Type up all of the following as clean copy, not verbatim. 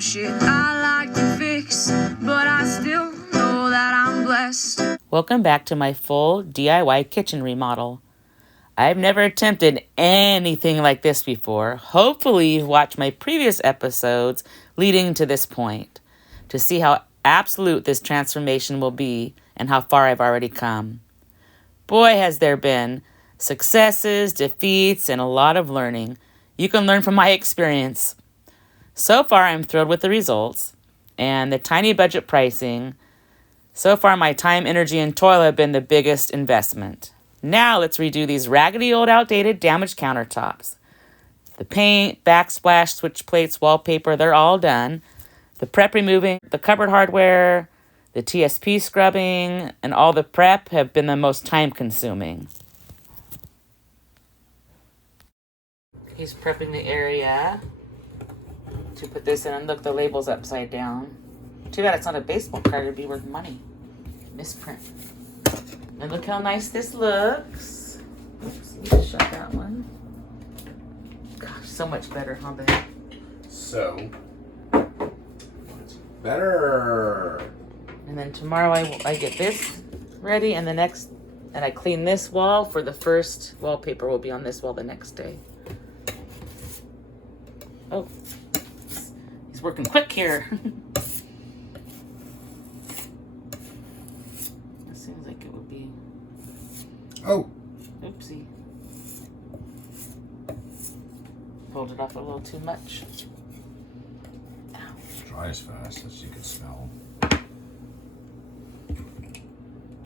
some shit I like to fix, but I still know that I'm blessed. Welcome back to my full DIY kitchen remodel. I've never attempted anything like this before. Hopefully you've watched my previous episodes leading to this point to see how absolute this transformation will be and how far I've already come. Boy, has there been successes, defeats, and a lot of learning. You can learn from my experience. So far, I'm thrilled with the results and the tiny budget pricing. So far, my time, energy, and toil have been the biggest investment. Now let's redo these raggedy old outdated damaged countertops. The paint, backsplash, switch plates, wallpaper, they're all done. The prep removing, the cupboard hardware, the TSP scrubbing, and all the prep have been the most time consuming. He's prepping the area to put this in, and look, the label's upside down. Too bad it's not a baseball card, it'd be worth money. Misprint. And look how nice this looks. Oops, let me shut that one. Gosh, so much better, huh, babe? So, what's better? And then tomorrow I get this ready, and and I clean this wall for the first wallpaper will be on this wall the next day. Oh, he's working quick here. Seems like it would be. Oh. Oopsie. Pulled it off a little too much. Ow. It's dry as fast as you can smell.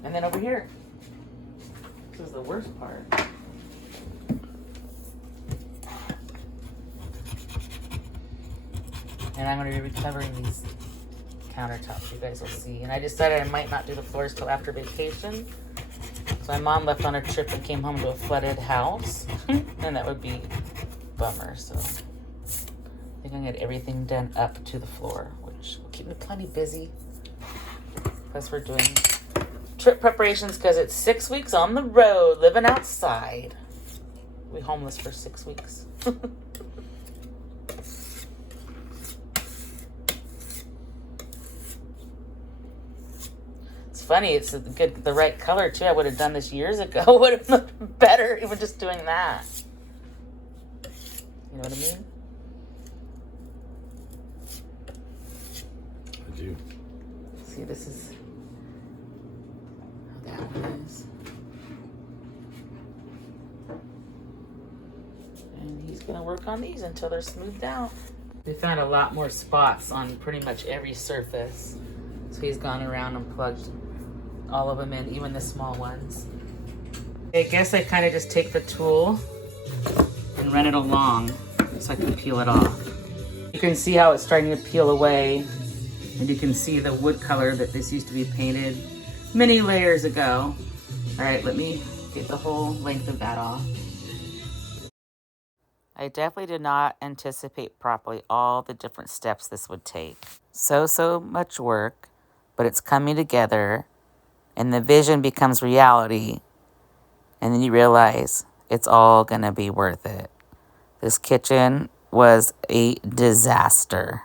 And then over here. This is the worst part. And I'm going to be recovering these countertops, you guys will see. And I decided I might not do the floors till after vacation. So my mom left on a trip and came home to a flooded house. And that would be a bummer. So I think I'm going to get everything done up to the floor, which will keep me plenty busy. Plus we're doing trip preparations because it's 6 weeks on the road, living outside. We'll be homeless for 6 weeks. Funny, it's the right color too. I would have done this years ago. Would have looked better even just doing that. You know what I mean? I do. See, this is how that one is. And he's gonna work on these until they're smoothed out. We found a lot more spots on pretty much every surface. So he's gone around and plugged all of them in, even the small ones. I guess I kind of just take the tool and run it along so I can peel it off. You can see how it's starting to peel away, and you can see the wood color that this used to be painted many layers ago. All right, let me get the whole length of that off. I definitely did not anticipate properly all the different steps this would take. So much work, but it's coming together. And the vision becomes reality. And then you realize it's all going to be worth it. This kitchen was a disaster.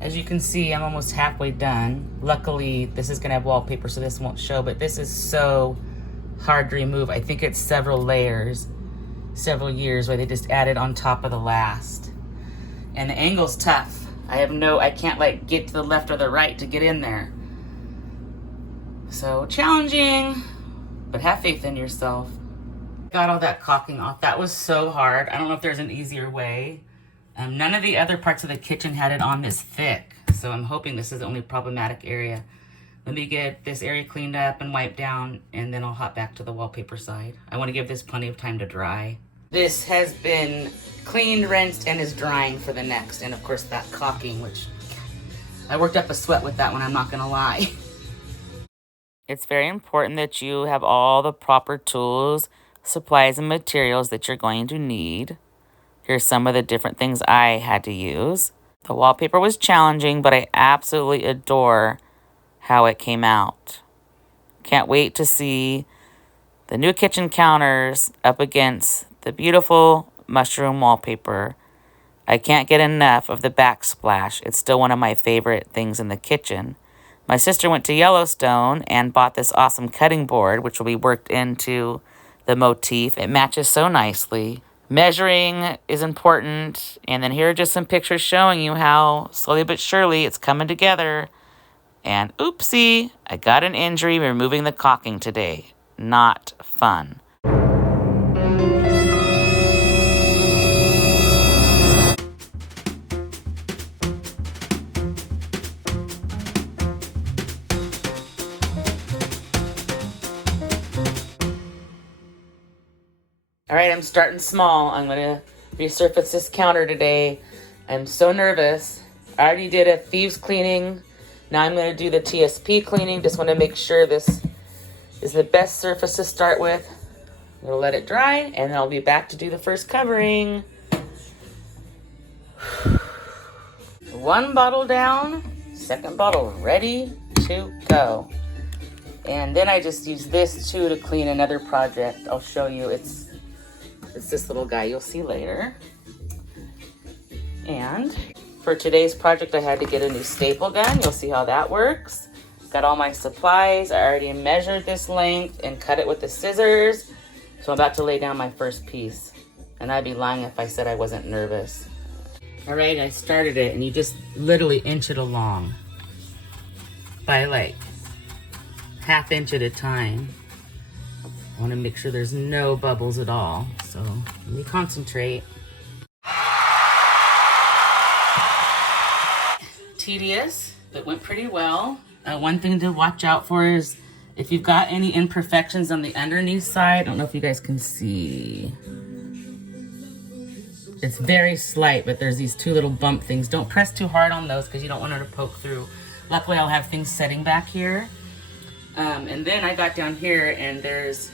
As you can see, I'm almost halfway done. Luckily, this is going to have wallpaper, so this won't show. But this is so hard to remove. I think it's several layers, several years where they just added on top of the last. And the angle's tough. I can't like get to the left or the right to get in there. So challenging, but have faith in yourself. Got all that caulking off. That was so hard. I don't know if there's an easier way. None of the other parts of the kitchen had it on this thick, so I'm hoping this is the only problematic area. Let me get this area cleaned up and wiped down, and then I'll hop back to the wallpaper side. I want to give this plenty of time to dry. This has been cleaned, rinsed, and is drying for the next. And of course that caulking, which I worked up a sweat with that one, I'm not gonna lie. It's very important that you have all the proper tools, supplies, and materials that you're going to need. Here's some of the different things I had to use. The wallpaper was challenging, but I absolutely adore how it came out. Can't wait to see the new kitchen counters up against the beautiful mushroom wallpaper. I can't get enough of the backsplash. It's still one of my favorite things in the kitchen. My sister went to Yellowstone and bought this awesome cutting board, which will be worked into the motif. It matches so nicely. Measuring is important. And then here are just some pictures showing you how slowly but surely it's coming together. And oopsie, I got an injury removing the caulking today. Not fun. All right, I'm starting small. I'm gonna resurface this counter today. I'm so nervous. I already did a thieves cleaning. Now I'm gonna do the TSP cleaning. Just wanna make sure this is the best surface to start with. I'm gonna let it dry and then I'll be back to do the first covering. One bottle down, second bottle ready to go. And then I just use this too to clean another project. I'll show you. It's this little guy you'll see later. And for today's project, I had to get a new staple gun. You'll see how that works. Got all my supplies. I already measured this length and cut it with the scissors. So I'm about to lay down my first piece. And I'd be lying if I said I wasn't nervous. All right, I started it and you just literally inch it along by like ½ inch at a time. I want to make sure there's no bubbles at all. So let me concentrate. Tedious, but went pretty well. One thing to watch out for is if you've got any imperfections on the underneath side. I don't know if you guys can see. It's very slight, but there's these two little bump things. Don't press too hard on those because you don't want her to poke through. Luckily, I'll have things setting back here. And then I got down here and there's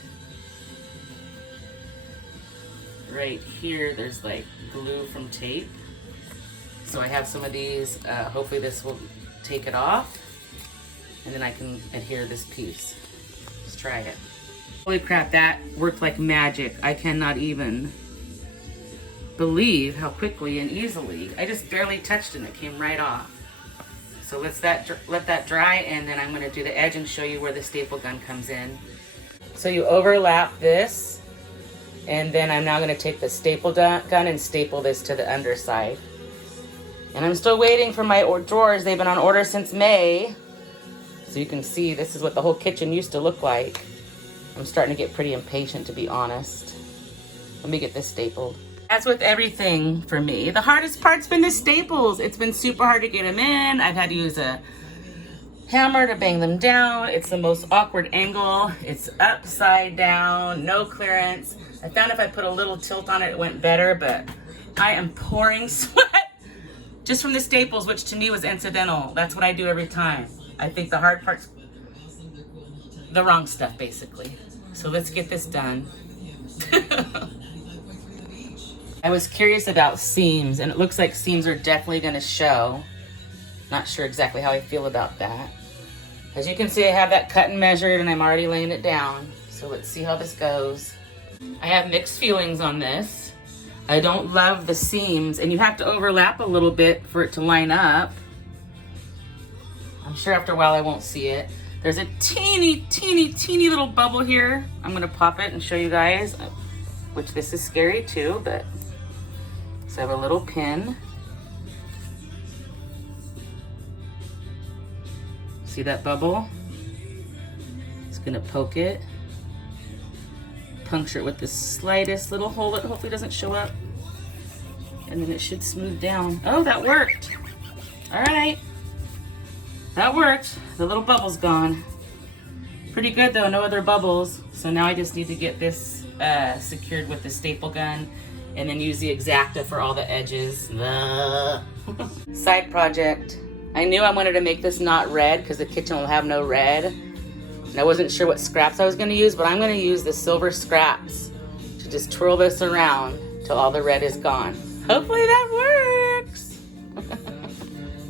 right here, there's like glue from tape. So I have some of these. Hopefully this will take it off. And then I can adhere this piece. Let's try it. Holy crap, that worked like magic. I cannot even believe how quickly and easily. I just barely touched it and it came right off. So let that dry, and then I'm going to do the edge and show you where the staple gun comes in. So you overlap this, and then I'm now going to take the staple gun and staple this to the underside. And I'm still waiting for my drawers. They've been on order since May. So you can see this is what the whole kitchen used to look like. I'm starting to get pretty impatient, to be honest. Let me get this stapled. As with everything for me, the hardest part's been the staples. It's been super hard to get them in. I've had to use a hammer to bang them down. It's the most awkward angle. It's upside down, no clearance. I found if I put a little tilt on it, it went better, but I am pouring sweat just from the staples, which to me was incidental. That's what I do every time. I think the hard part's the wrong stuff, basically. So let's get this done. I was curious about seams, and it looks like seams are definitely going to show. Not sure exactly how I feel about that. As you can see, I have that cut and measured, and I'm already laying it down. So let's see how this goes. I have mixed feelings on this. I don't love the seams, and you have to overlap a little bit for it to line up. I'm sure after a while I won't see it. There's a teeny little bubble here. I'm going to pop it and show you guys, which this is scary too, but... So I have a little pin. See that bubble? It's gonna poke it. Puncture it with the slightest little hole that hopefully doesn't show up. And then it should smooth down. Oh, that worked. All right. That worked. The little bubble's gone. Pretty good though, no other bubbles. So now I just need to get this secured with the staple gun and then use the X-Acto for all the edges. Side project. I knew I wanted to make this not red because the kitchen will have no red. And I wasn't sure what scraps I was gonna use, but I'm gonna use the silver scraps to just twirl this around till all the red is gone. Hopefully that works.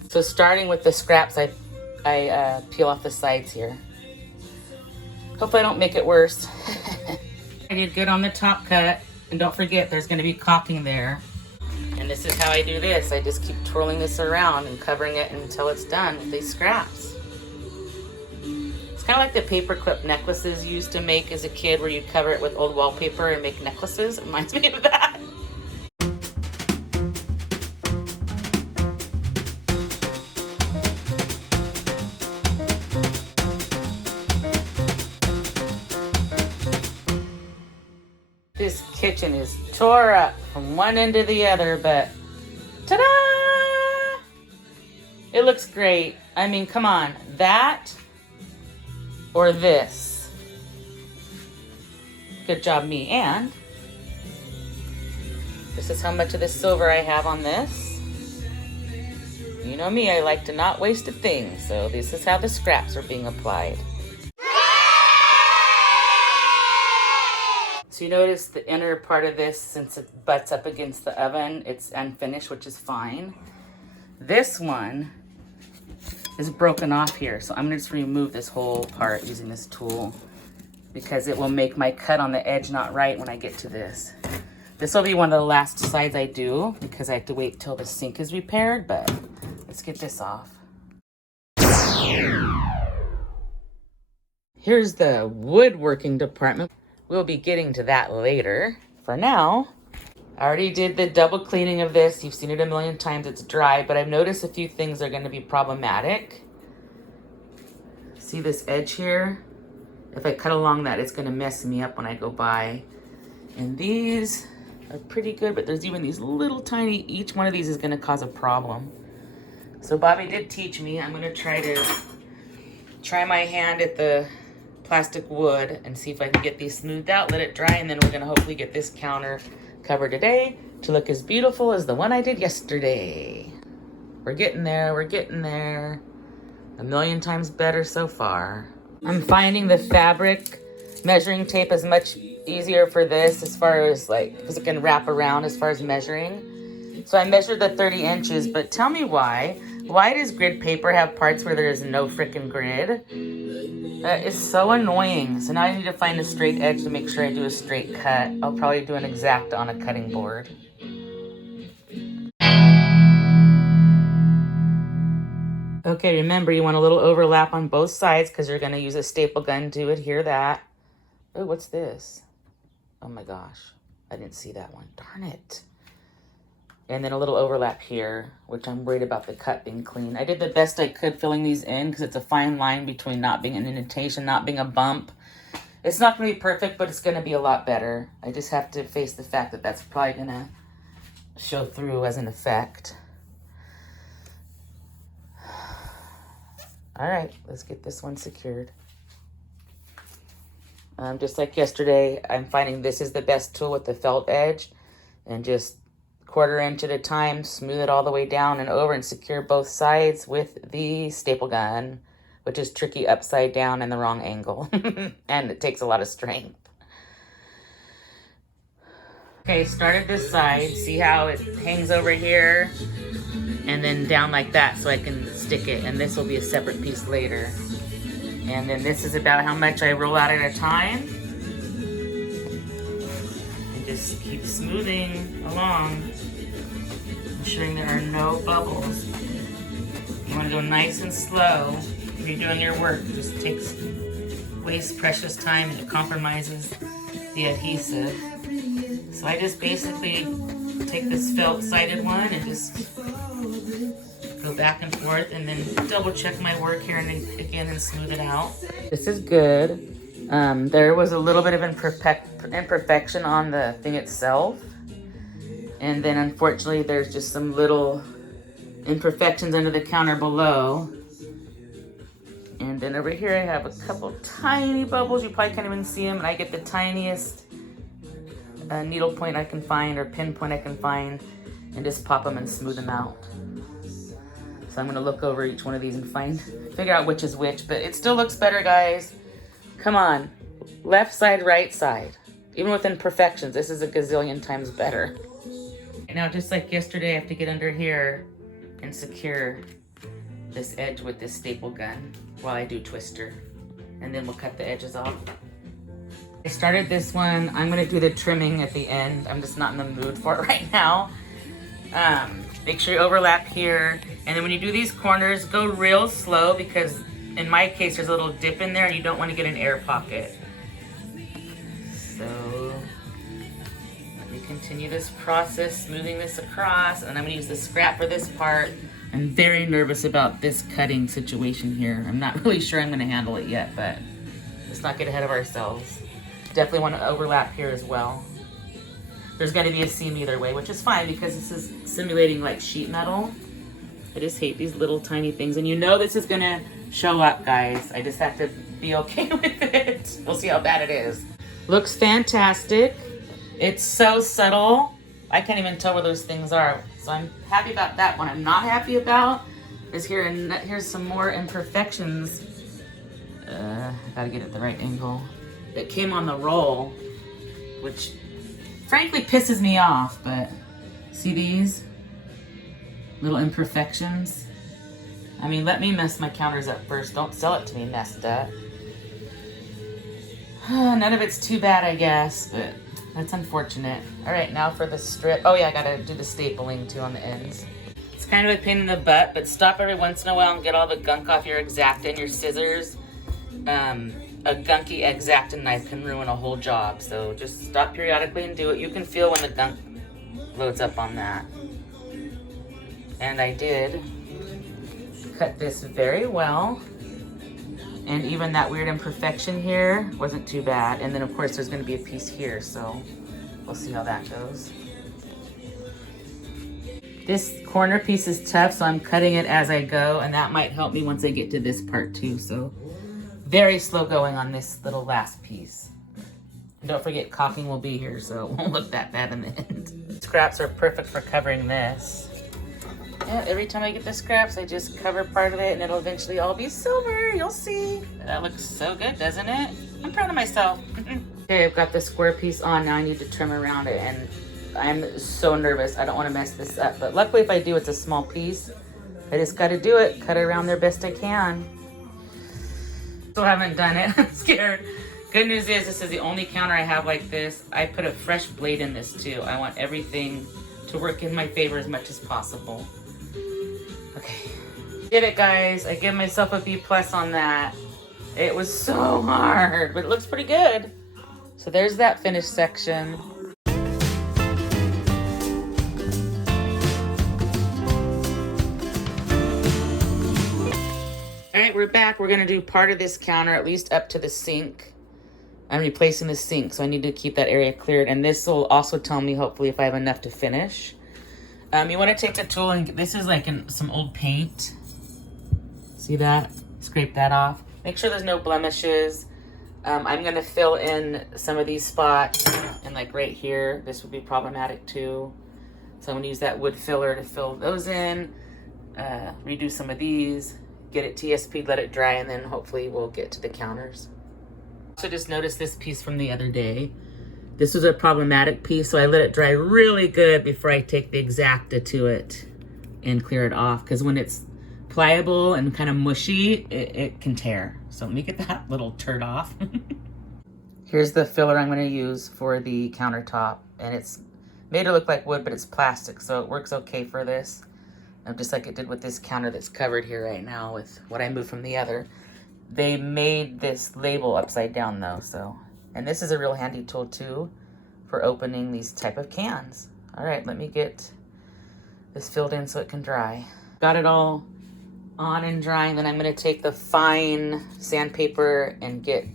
So starting with the scraps, I peel off the sides here. Hopefully I don't make it worse. I did good on the top cut. And don't forget, there's going to be caulking there. And And this is how I do this. I just keep twirling this around and covering it until it's done with these scraps. It's kind of like the paperclip necklaces you used to make as a kid, where you cover it with old wallpaper and make necklaces. It reminds me of that. This kitchen is tore up from one end to the other, but ta-da! It looks great. I mean, come on, that or this? Good job, me. And this is how much of this silver I have on this. You know me, I like to not waste a thing, so this is how the scraps are being applied. So you notice the inner part of this, since it butts up against the oven, it's unfinished, which is fine. This one is broken off here, so I'm gonna just remove this whole part using this tool, because it will make my cut on the edge not right when I get to this. This will be one of the last sides I do, because I have to wait till the sink is repaired, but let's get this off. Here's the woodworking department. We'll be getting to that later. For now, I already did the double cleaning of this. You've seen it a million times. It's dry, but I've noticed a few things are going to be problematic. See this edge here? If I cut along that, it's going to mess me up when I go by. And these are pretty good, but there's even these little tiny, each one of these is going to cause a problem. So Bobby did teach me. I'm going to try my hand at the plastic wood and see if I can get these smoothed out, let it dry, and then we're gonna hopefully get this counter covered today to look as beautiful as the one I did yesterday. We're getting there, we're getting there. A million times better so far. I'm finding the fabric measuring tape is much easier for this, as far as like, because it can wrap around as far as measuring. So I measured the 30 inches, but tell me why. Why does grid paper have parts where there is no frickin' grid? That is so annoying. So now I need to find a straight edge to make sure I do a straight cut. I'll probably do an X-Acto on a cutting board. Okay, remember you want a little overlap on both sides because you're going to use a staple gun to adhere that. Oh, what's this? Oh my gosh, I didn't see that one. Darn it. And then a little overlap here, which I'm worried about the cut being clean. I did the best I could filling these in because it's a fine line between not being an indentation, not being a bump. It's not going to be perfect, but it's going to be a lot better. I just have to face the fact that that's probably going to show through as an effect. All right, let's get this one secured. Just like yesterday, I'm finding this is the best tool with the felt edge, and just 1/4 inch at a time, smooth it all the way down and over and secure both sides with the staple gun, which is tricky upside down and the wrong angle. And it takes a lot of strength. Okay, started this side. See how it hangs over here and then down like that so I can stick it. And this will be a separate piece later. And then this is about how much I roll out at a time. And just keep smoothing along, ensuring there are no bubbles. You want to go nice and slow when you're doing your work. It just wastes precious time and it compromises the adhesive. So I just basically take this felt-sided one and just go back and forth and then double check my work here and again and smooth it out. This is good. There was a little bit of imperfection on the thing itself. And then unfortunately there's just some little imperfections under the counter below. And then over here I have a couple tiny bubbles. You probably can't even see them. And I get the tiniest needle point I can find or pinpoint I can find and just pop them and smooth them out. So I'm gonna look over each one of these and figure out which is which, but it still looks better, guys. Come on, left side, right side. Even with imperfections, this is a gazillion times better. Now, just like yesterday, I have to get under here and secure this edge with this staple gun while I do twister. And then we'll cut the edges off. I started this one. I'm gonna do the trimming at the end. I'm just not in the mood for it right now. Make sure you overlap here. And then when you do these corners, go real slow because in my case, there's a little dip in there and you don't want to get an air pocket. So let me continue this process, smoothing this across, and I'm gonna use the scrap for this part. I'm very nervous about this cutting situation here. I'm not really sure I'm gonna handle it yet, but let's not get ahead of ourselves. Definitely want to overlap here as well. There's gonna be a seam either way, which is fine because this is simulating like sheet metal. I just hate these little tiny things, and you know this is gonna show up, guys. I just have to be okay with it. We'll see how bad it is. Looks fantastic. It's so subtle. I can't even tell where those things are. So I'm happy about that. What I'm not happy about is here, and here's some more imperfections. I gotta get it the right angle. That came on the roll, which frankly pisses me off, but see these little imperfections? I mean, let me mess my counters up first. Don't sell it to me messed up. None of it's too bad, I guess, but that's unfortunate. All right, now for the strip. Oh yeah, I gotta do the stapling too on the ends. It's kind of a pain in the butt, but stop every once in a while and get all the gunk off your X-Acto and your scissors. A gunky X-Acto knife can ruin a whole job, so just stop periodically and do it. You can feel when the gunk loads up on that. And I did cut this very well. And even that weird imperfection here wasn't too bad. And then of course there's gonna be a piece here, so we'll see how that goes. This corner piece is tough, so I'm cutting it as I go, and that might help me once I get to this part too, so very slow going on this little last piece. And don't forget caulking will be here, so it won't look that bad in the end. Scraps are perfect for covering this. Yeah, every time I get the scraps, I just cover part of it and it'll eventually all be silver. You'll see. That looks so good, doesn't it? I'm proud of myself. Okay, I've got the square piece on. Now I need to trim around it, and I'm so nervous. I don't want to mess this up, but luckily if I do, it's a small piece. I just got to do it. Cut it around there best I can. Still haven't done it. I'm scared. Good news is this is the only counter I have like this. I put a fresh blade in this too. I want everything to work in my favor as much as possible. Okay, did it, guys. I give myself a B+ on that. It was so hard, but it looks pretty good. So there's that finished section. All right, we're back. We're gonna do part of this counter, at least up to the sink. I'm replacing the sink, so I need to keep that area cleared. And this will also tell me, hopefully, if I have enough to finish. You want to take the tool and this is like some old paint. See that? Scrape that off. Make sure there's no blemishes. I'm gonna fill in some of these spots, and like right here, this would be problematic too. So I'm gonna use that wood filler to fill those in. Redo some of these. Get it TSP'd, let it dry, and then hopefully we'll get to the counters. Also just noticed this piece from the other day. This was a problematic piece, so I let it dry really good before I take the X-Acto to it and clear it off. Because when it's pliable and kind of mushy, it can tear. So let me get that little turd off. Here's the filler I'm going to use for the countertop. And it's made to look like wood, but it's plastic, so it works okay for this. Just like it did with this counter that's covered here right now with what I moved from the other. They made this label upside down though, so. And this is a real handy tool too for opening these type of cans. All right, let me get this filled in so it can dry. Got it all on and drying. Then I'm gonna take the fine sandpaper and get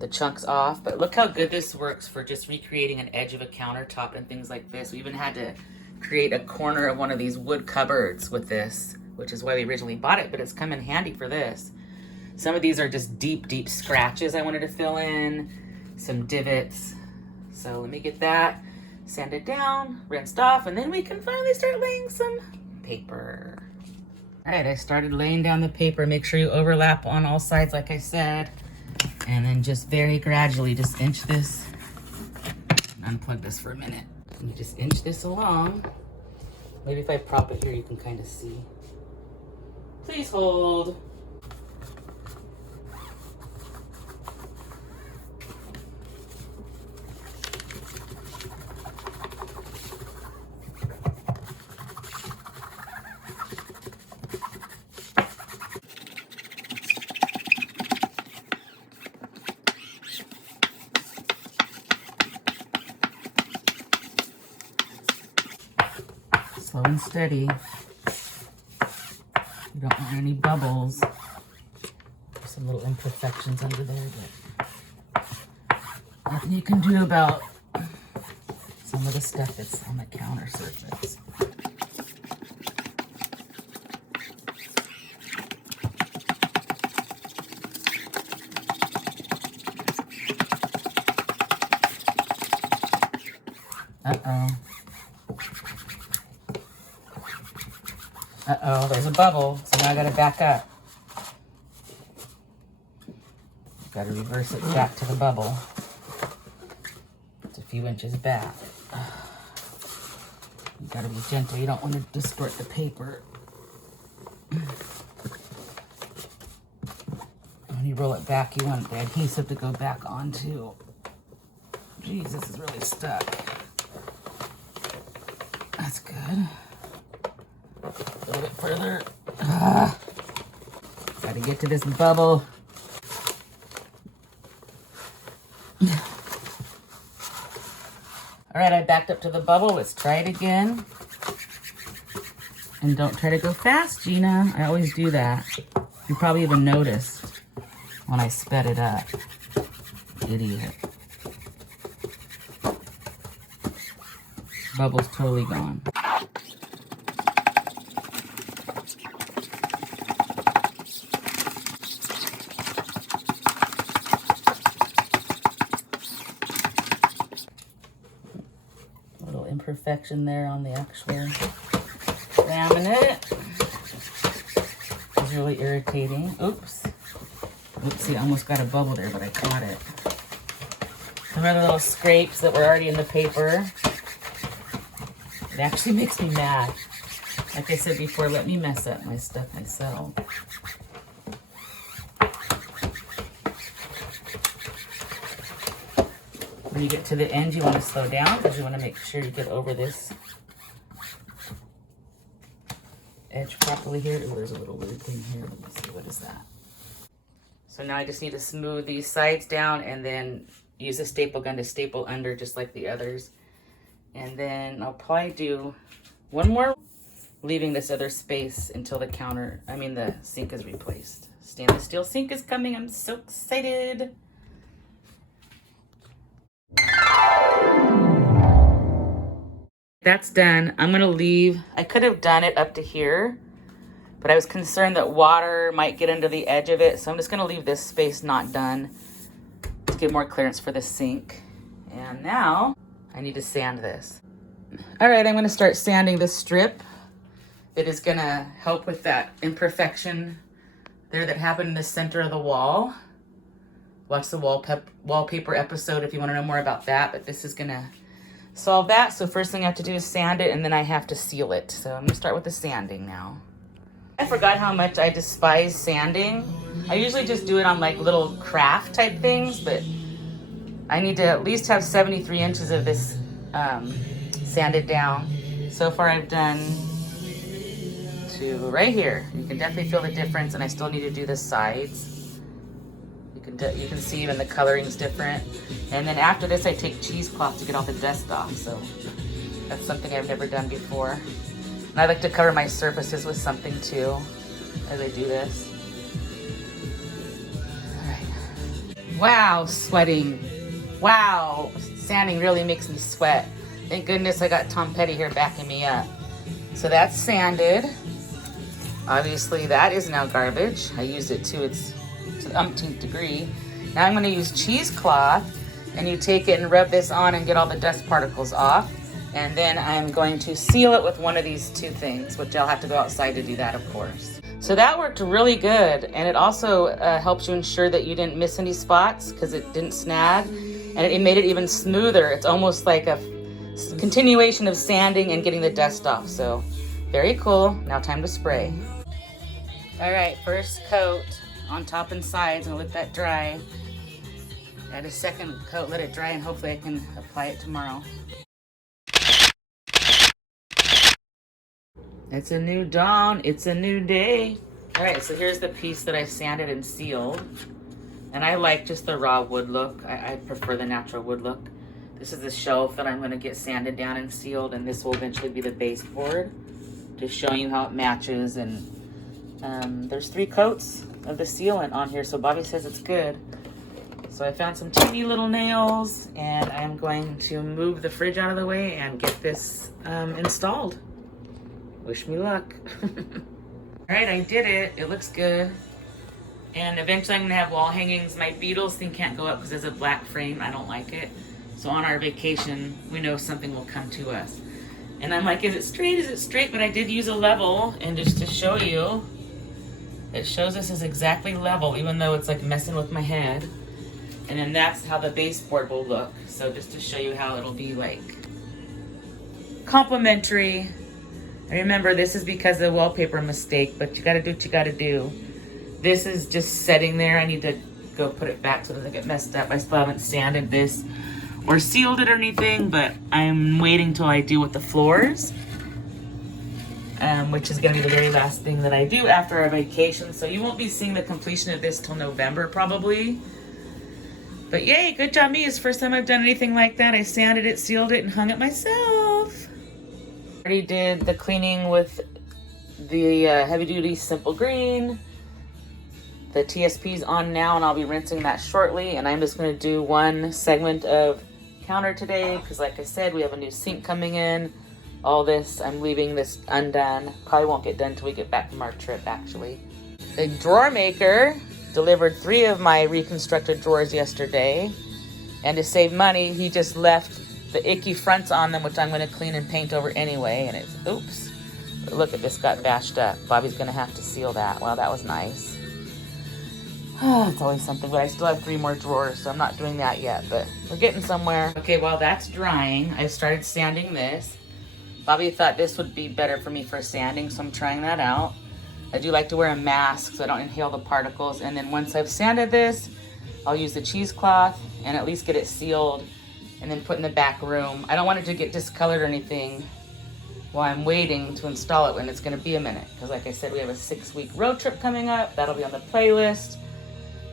the chunks off. But look how good this works for just recreating an edge of a countertop and things like this. We even had to create a corner of one of these wood cupboards with this, which is why we originally bought it, but it's come in handy for this. Some of these are just deep, deep scratches I wanted to fill in, some divots. So let me get that, sand it down, rinsed off, and then we can finally start laying some paper. All right, I started laying down the paper. Make sure you overlap on all sides, like I said, and then just very gradually just inch this, unplug this for a minute. And just inch this along. Maybe if I prop it here, you can kind of see. Please hold. Slow and steady. You don't want any bubbles. There's some little imperfections under there, but nothing you can do about some of the stuff that's on the counter surface. Uh-oh. Uh-oh, there's a bubble, so now I gotta back up. Gotta reverse it back to the bubble. It's a few inches back. You gotta be gentle, you don't want to distort the paper. When you roll it back, you want the adhesive to go back on too. Jeez, this is really stuck. That's good. A little bit further. Gotta get to this bubble. All right, I backed up to the bubble. Let's try it again. And don't try to go fast, Gina. I always do that. You probably even noticed when I sped it up. Idiot. Bubble's totally gone. Little imperfection there on the actual laminate. It's really irritating. Oops. Oopsie, I almost got a bubble there, but I caught it. Some other little scrapes that were already in the paper. It actually makes me mad. Like I said before, let me mess up my stuff myself. When you get to the end, you want to slow down because you want to make sure you get over this edge properly here. Oh, there's a little weird thing here. Let me see, what is that? So now I just need to smooth these sides down and then use a staple gun to staple under just like the others. And then I'll probably do one more, leaving this other space until the sink is replaced. Stainless steel sink is coming. I'm so excited. That's done. I'm gonna leave. I could have done it up to here, but I was concerned that water might get under the edge of it. So I'm just gonna leave this space not done to get more clearance for the sink. And now I need to sand this. All right, I'm gonna start sanding this strip. It is gonna help with that imperfection there that happened in the center of the wall. Watch the wallpaper episode if you wanna know more about that, but this is gonna solve that. So first thing I have to do is sand it, and then I have to seal it. So I'm gonna start with the sanding now. I forgot how much I despise sanding. I usually just do it on like little craft type things, but I need to at least have 73 inches of this sanded down. So far I've done to right here. You can definitely feel the difference, and I still need to do the sides. You can see even the coloring's different. And then after this I take cheesecloth to get all the dust off. So that's something I've never done before. And I like to cover my surfaces with something too as I do this. All right. Wow, sweating. Wow, sanding really makes me sweat. Thank goodness I got Tom Petty here backing me up. So that's sanded. Obviously that is now garbage. I used it to its umpteenth degree. Now I'm gonna use cheesecloth, and you take it and rub this on and get all the dust particles off. And then I'm going to seal it with one of these two things, which I'll have to go outside to do that, of course. So that worked really good, and it also helps you ensure that you didn't miss any spots because it didn't snag, and it made it even smoother. It's almost like a continuation of sanding and getting the dust off. So very cool. Now time to spray. All right, first coat on top and sides. I'm gonna let that dry. Add a second coat, let it dry, and hopefully I can apply it tomorrow. It's a new dawn, it's a new day. All right, so here's the piece that I sanded and sealed. And I like just the raw wood look. I prefer the natural wood look. This is the shelf that I'm going to get sanded down and sealed, and this will eventually be the baseboard. Just showing you how it matches. And there's 3 coats of the sealant on here, so Bobby says it's good. So I found some teeny little nails, and I'm going to move the fridge out of the way and get this installed. Wish me luck. All right, I did it. It looks good. And eventually I'm gonna have wall hangings. My Beatles thing can't go up because there's a black frame. I don't like it. So on our vacation, we know something will come to us. And I'm like, is it straight? Is it straight? But I did use a level, and just to show you, it shows this is exactly level, even though it's like messing with my head. And then that's how the baseboard will look. So just to show you how it'll be like complimentary. Remember, this is because of the wallpaper mistake, but you gotta do what you gotta do. This is just sitting there. I need to go put it back so it doesn't get messed up. I still haven't sanded this or sealed it or anything, but I'm waiting till I do with the floors, which is gonna be the very last thing that I do after our vacation. So you won't be seeing the completion of this till November probably. But yay, good job me. It's the first time I've done anything like that. I sanded it, sealed it, and hung it myself. Already did the cleaning with the heavy duty simple green. The TSP's on now, and I'll be rinsing that shortly. And I'm just going to do one segment of counter today because, like I said, we have a new sink coming in. All this, I'm leaving this undone. Probably won't get done till we get back from our trip, actually. The drawer maker delivered 3 of my reconstructed drawers yesterday. And to save money, he just left the icky fronts on them, which I'm going to clean and paint over anyway. And it's, oops. But look at this, got bashed up. Bobby's going to have to seal that. Well, that was nice. It's always something, but I still have 3 more drawers, so I'm not doing that yet, but we're getting somewhere. Okay, while that's drying, I started sanding this. Bobby thought this would be better for me for sanding, so I'm trying that out. I do like to wear a mask so I don't inhale the particles, and then once I've sanded this, I'll use the cheesecloth and at least get it sealed and then put in the back room. I don't want it to get discolored or anything while I'm waiting to install it when it's gonna be a minute, because like I said, we have a 6-week road trip coming up. That'll be on the playlist.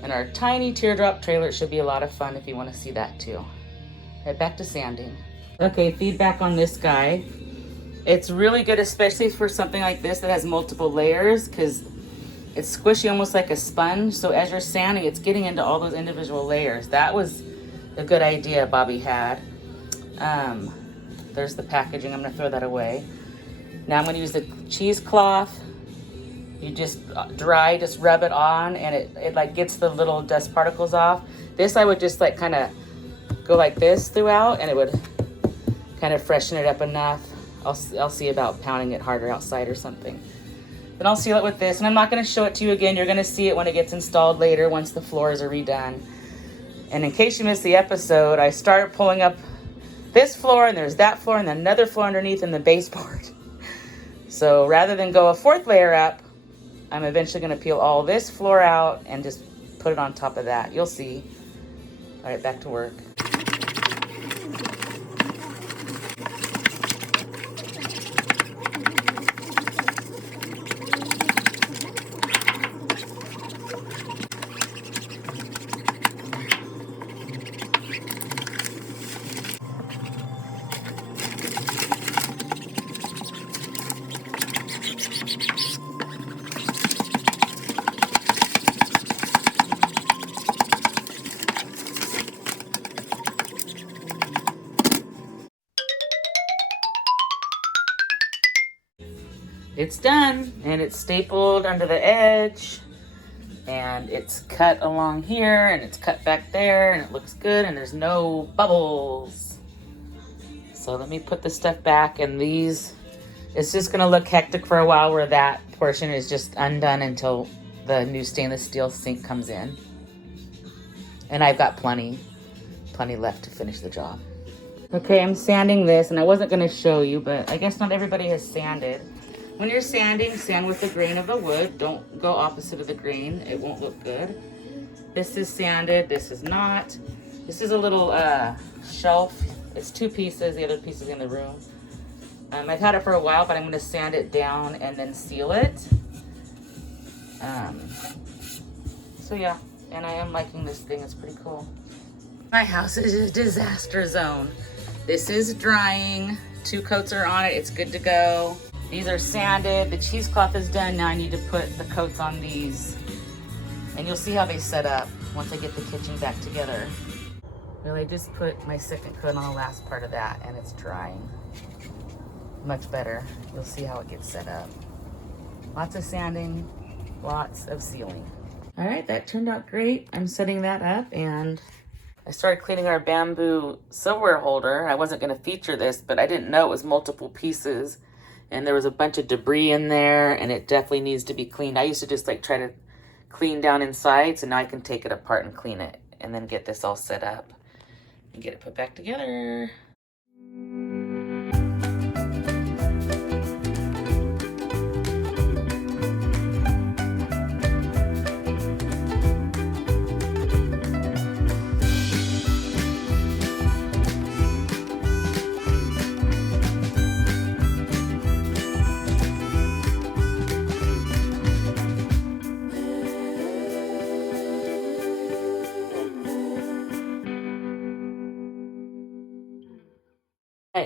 And our tiny teardrop trailer should be a lot of fun if you want to see that too. Right, back to sanding. Okay, feedback on this guy. It's really good, especially for something like this that has multiple layers, because it's squishy almost like a sponge. So as you're sanding, it's getting into all those individual layers. That was a good idea Bobby had. There's the packaging. I'm going to throw that away. Now I'm going to use the cheesecloth. You just dry, just rub it on, and it like gets the little dust particles off. This I would just like kind of go like this throughout, and it would kind of freshen it up enough. I'll see about pounding it harder outside or something. Then I'll seal it with this, and I'm not going to show it to you again. You're going to see it when it gets installed later once the floors are redone. And in case you missed the episode, I started pulling up this floor, and there's that floor, and then another floor underneath in the baseboard. So rather than go a 4th layer up, I'm eventually going to peel all this floor out and just put it on top of that. You'll see. All right, back to work. It's done, and it's stapled under the edge, and it's cut along here, and it's cut back there, and it looks good, and there's no bubbles. So let me put the stuff back, and these, it's just gonna look hectic for a while where that portion is just undone until the new stainless steel sink comes in. And I've got plenty left to finish the job. Okay, I'm sanding this, and I wasn't gonna show you, but I guess not everybody has sanded. When you're sanding, sand with the grain of the wood. Don't go opposite of the grain. It won't look good. This is sanded. This is not. This is a little shelf. It's 2 pieces. The other piece is in the room. I've had it for a while, but I'm going to sand it down and then seal it. So yeah, and I am liking this thing. It's pretty cool. My house is a disaster zone. This is drying. 2 coats are on it. It's good to go. These are sanded. The cheesecloth is done. Now I need to put the coats on these. And you'll see how they set up once I get the kitchen back together. Well, I just put my second coat on the last part of that and it's drying. Much better. You'll see how it gets set up. Lots of sanding, lots of sealing. All right, that turned out great. I'm setting that up and I started cleaning our bamboo silverware holder. I wasn't gonna feature this, but I didn't know it was multiple pieces and there was a bunch of debris in there and it definitely needs to be cleaned. I used to just like try to clean down inside, so now I can take it apart and clean it and then get this all set up and get it put back together.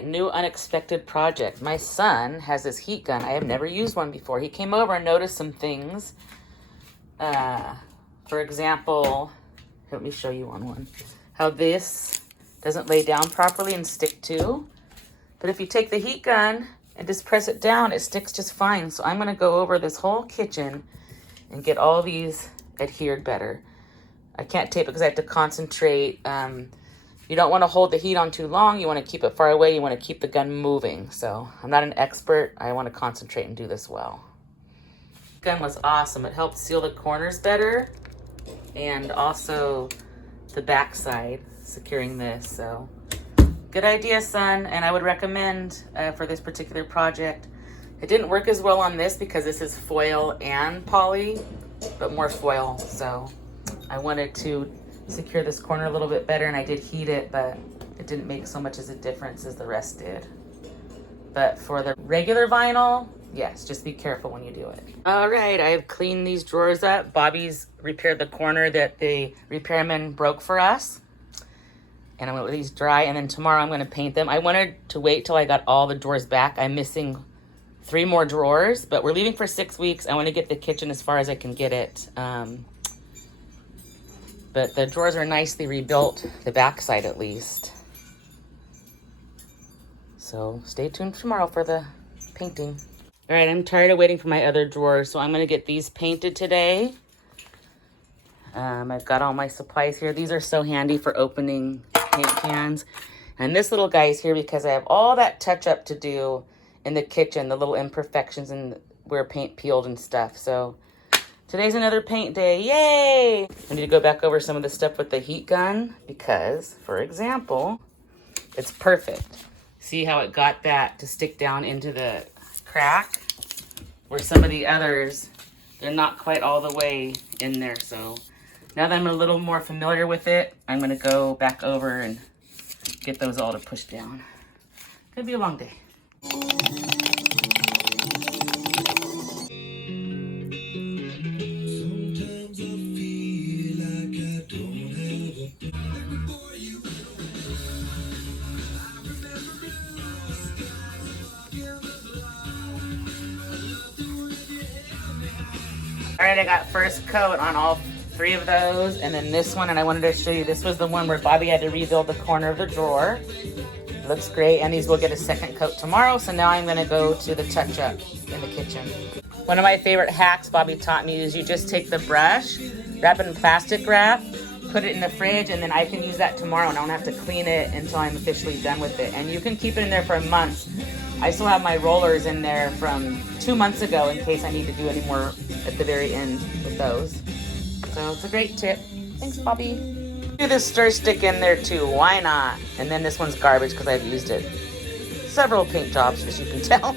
New unexpected project. My son has this heat gun. I have never used one before. He came over and noticed some things. For example, let me show you on one. How this doesn't lay down properly and stick to. But if you take the heat gun and just press it down, it sticks just fine. So I'm going to go over this whole kitchen and get all these adhered better. I can't tape it because I have to concentrate. You don't want to hold the heat on too long. You want to keep it far away. You want to keep the gun moving. So I'm not an expert. I want to concentrate and do this well. The gun was awesome. It helped seal the corners better and also the back side, securing this. So good idea, son. And I would recommend for this particular project. It didn't work as well on this because this is foil and poly, but more foil. So I wanted to secure this corner a little bit better and I did heat it, but it didn't make so much as a difference as the rest did. But for the regular vinyl, yes, just be careful when you do it. All right, I've cleaned these drawers up. Bobby's repaired the corner that the repairman broke for us. And I'm gonna let these dry and then tomorrow I'm gonna paint them. I wanted to wait till I got all the drawers back. I'm missing 3 more drawers, but we're leaving for 6 weeks. I wanna get the kitchen as far as I can get it. But the drawers are nicely rebuilt, the back side at least. So stay tuned tomorrow for the painting. All right, I'm tired of waiting for my other drawers, so I'm gonna get these painted today. I've got all my supplies here. These are so handy for opening paint cans. And this little guy is here because I have all that touch up to do in the kitchen, the little imperfections and where paint peeled and stuff. So today's another paint day, yay! I need to go back over some of the stuff with the heat gun because, for example, it's perfect. See how it got that to stick down into the crack? Where some of the others, they're not quite all the way in there. So now that I'm a little more familiar with it, I'm gonna go back over and get those all to push down. Could be a long day. All right, I got first coat on all 3 of those, and then this one, and I wanted to show you, this was the one where Bobby had to rebuild the corner of the drawer. It looks great, and these will get a second coat tomorrow, so now I'm gonna go to the touch-up in the kitchen. One of my favorite hacks Bobby taught me is you just take the brush, wrap it in plastic wrap, put it in the fridge, and then I can use that tomorrow, and I don't have to clean it until I'm officially done with it. And you can keep it in there for months. I still have my rollers in there from 2 months ago in case I need to do any more at the very end with those. So it's a great tip. Thanks, Bobby. Do this stir stick in there too, why not? And then this one's garbage because I've used it several paint jobs, as you can tell.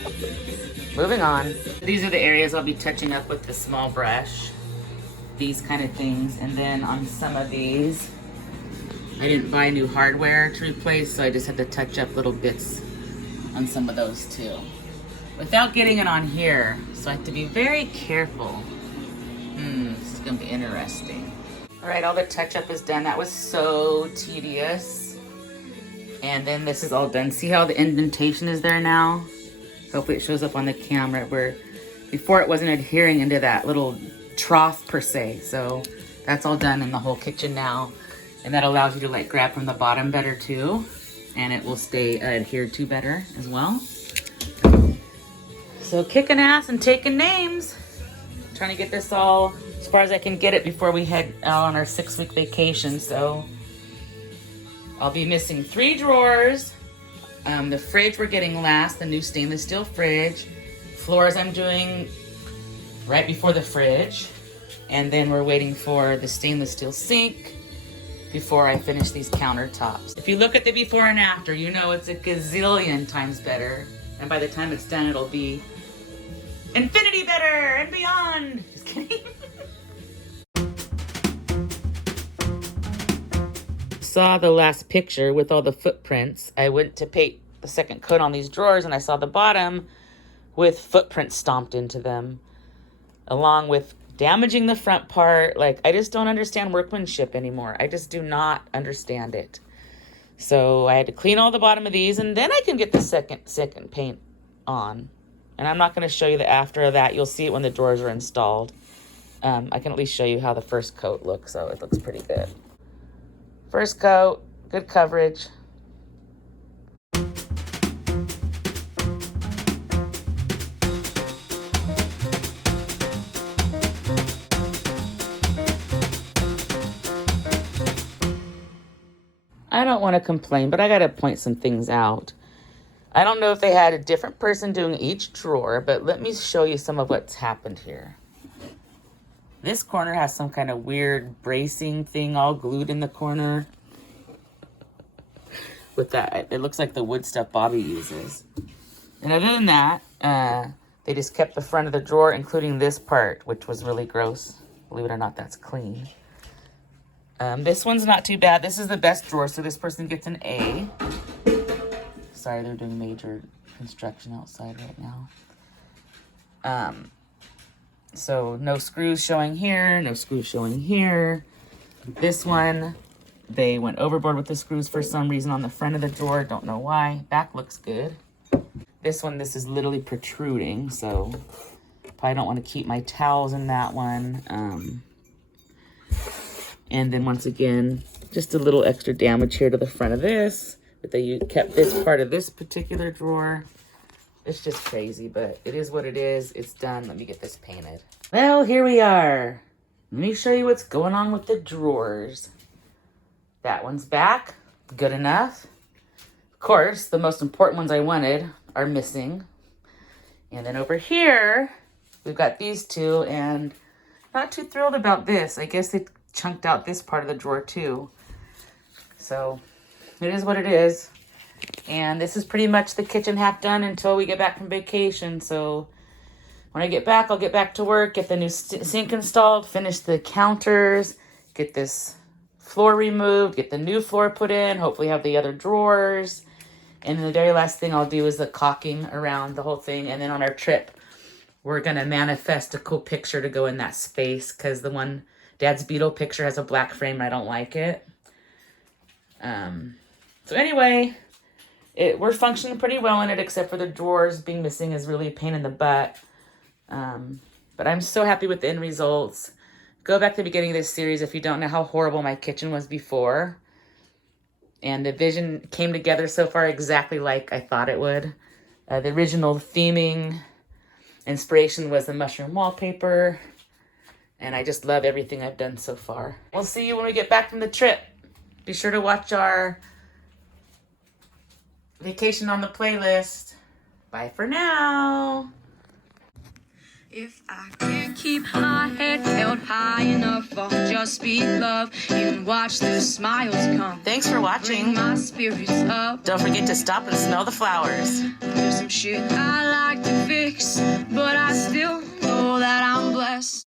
Moving on. These are the areas I'll be touching up with the small brush. These kind of things. And then on some of these, I didn't buy new hardware to replace, so I just had to touch up little bits on some of those too, without getting it on here. So I have to be very careful. This is gonna be interesting. All right, all the touch-up is done. That was so tedious. And then this is all done. See how the indentation is there now? Hopefully it shows up on the camera where before it wasn't adhering into that little trough per se. So that's all done in the whole kitchen now. And that allows you to like grab from the bottom better too. And it will stay adhered to better as well. So kicking ass and taking names. Trying to get this all as far as I can get it before we head out on our 6-week vacation. So I'll be missing 3 drawers. The fridge we're getting last, the new stainless steel fridge. Floors I'm doing right before the fridge. And then we're waiting for the stainless steel sink before I finish these countertops. If you look at the before and after, you know it's a gazillion times better. And by the time it's done, it'll be infinity better and beyond. Just kidding. Saw the last picture with all the footprints. I went to paint the second coat on these drawers and I saw the bottom with footprints stomped into them, along with damaging the front part. Like, I just don't understand workmanship anymore. I just do not understand it. So I had to clean all the bottom of these and then I can get the second paint on. And I'm not going to show you the after of that. You'll see it when the drawers are installed. I can at least show you how the first coat looks, so it looks pretty good. First coat, good coverage. I don't want to complain, but I got to point some things out. I don't know if they had a different person doing each drawer, but let me show you some of what's happened here. This corner has some kind of weird bracing thing all glued in the corner. With that, it looks like the wood stuff Bobby uses. And other than that, they just kept the front of the drawer, including this part, which was really gross. Believe it or not, that's clean. This one's not too bad. This is the best drawer, so this person gets an A. Sorry, they're doing major construction outside right now. So no screws showing here, no screws showing here. This one, they went overboard with the screws for some reason on the front of the drawer. Don't know why. Back looks good. This one, this is literally protruding, so probably don't want to keep my towels in that one. And then once again, just a little extra damage here to the front of this. But they kept this part of this particular drawer. It's just crazy, but it is what it is. It's done. Let me get this painted. Well, here we are. Let me show you what's going on with the drawers. That one's back. Good enough. Of course, the most important ones I wanted are missing. And then over here, we've got these two, and not too thrilled about this. I guess they chunked out this part of the drawer too. So it is what it is. And this is pretty much the kitchen half done until we get back from vacation. So when I get back, I'll get back to work, get the new sink installed, finish the counters, get this floor removed, get the new floor put in, hopefully have the other drawers. And then the very last thing I'll do is the caulking around the whole thing. And then on our trip, we're going to manifest a cool picture to go in that space, because the one Dad's Beetle picture has a black frame and I don't like it. So anyway, we're functioning pretty well in it, except for the drawers being missing is really a pain in the butt. But I'm so happy with the end results. Go back to the beginning of this series if you don't know how horrible my kitchen was before. And the vision came together so far exactly like I thought it would. The original theming inspiration was the mushroom wallpaper. And I just love everything I've done so far. We'll see you when we get back from the trip. Be sure to watch our vacation on the playlist. Bye for now. If I can't keep my head held high enough, I'll just be love and watch the smiles come. Thanks for watching. Bring my spirits up. Don't forget to stop and smell the flowers. There's some shit I like to fix, but I still know that I'm blessed.